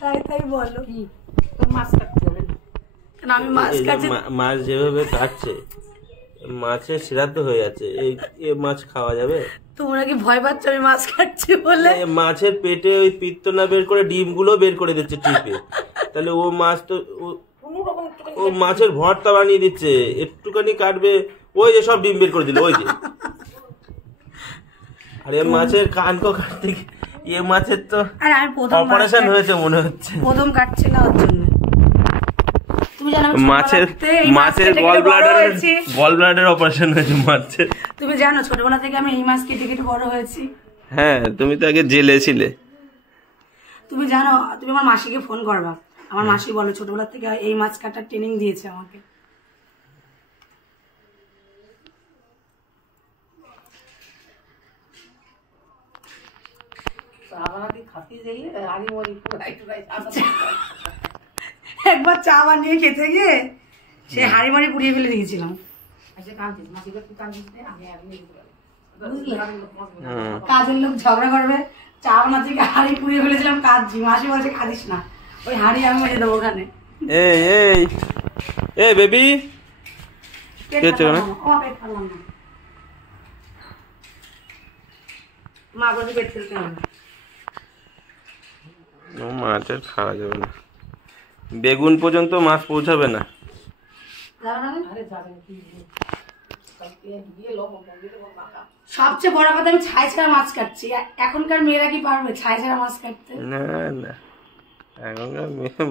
তাই তাই বলো কি তো মাছ কাটতে হবে না আমি মাছ কাটছি মাছ যেভাবে কাটছে মাছের শ্রাদ্ধ হয়ে যাচ্ছে এই মাছ খাওয়া যাবে তোমরা কি ভয় পাচ্ছ আমি মাছ কাটছি বলে মাছের পেটে ওই পিত্ত না বের করে ডিমগুলো বের করে দিচ্ছে টিপে তাহলে ও মাছ তো ও মাছের ভর্তা বানিয়ে দিচ্ছে একটুখানি কাটবে ওই যে সব ডিম বের করে দিল ওই যে আরে মাছের কানকো কাটতে মাছের তো আরে আমি প্রথম অপারেশন হয়েছে মনে হচ্ছে প্রথম কাটছে না ওর জন্য তুমি জানো মাছের গল ব্লাডার অপারেশন হয়েছে মাছের তুমি জানো ছোটবেলা থেকে আমি এই মাছ কেটে কেটে বড় হয়েছি হ্যাঁ তুমি তো আগে জেলে ছিলে তুমি জানো তুমি আমার মাসিকে ফোন করবা আমার মাসি বলে ছোটবেলা থেকে এই মাছ কাটার ট্রেনিং দিয়েছে আমাকে একবার চা বানিয়ে খেতে গিয়ে সে হাড়ি মাড়ি পুড়িয়ে ফেলে দিয়েছিলাম কাজের লোক ঝগড়া করবে চা বানাতে গিয়ে হাড়ি পুড়িয়ে ফেলেছিলাম কাঁদছি মাসি বলছে কাঁদিস না ওই হাড়ি আমি মেরে দেবো ওখানে এই বেবি মা বলে পেট ফেলতে হবে মাছের খাওয়া যাবে না বেগুন পর্যন্ত মাছ পৌঁছাবে না সবচেয়ে বড় কথা আমি ছাই ছাড়া মাছ কাটছি এখনকার মেয়েরা কি পারবে ছাই ছাড়া মাছ কাটতে না না এখনকার মেয়ে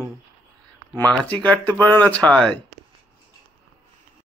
মাছই কাটতে পারে না ছাই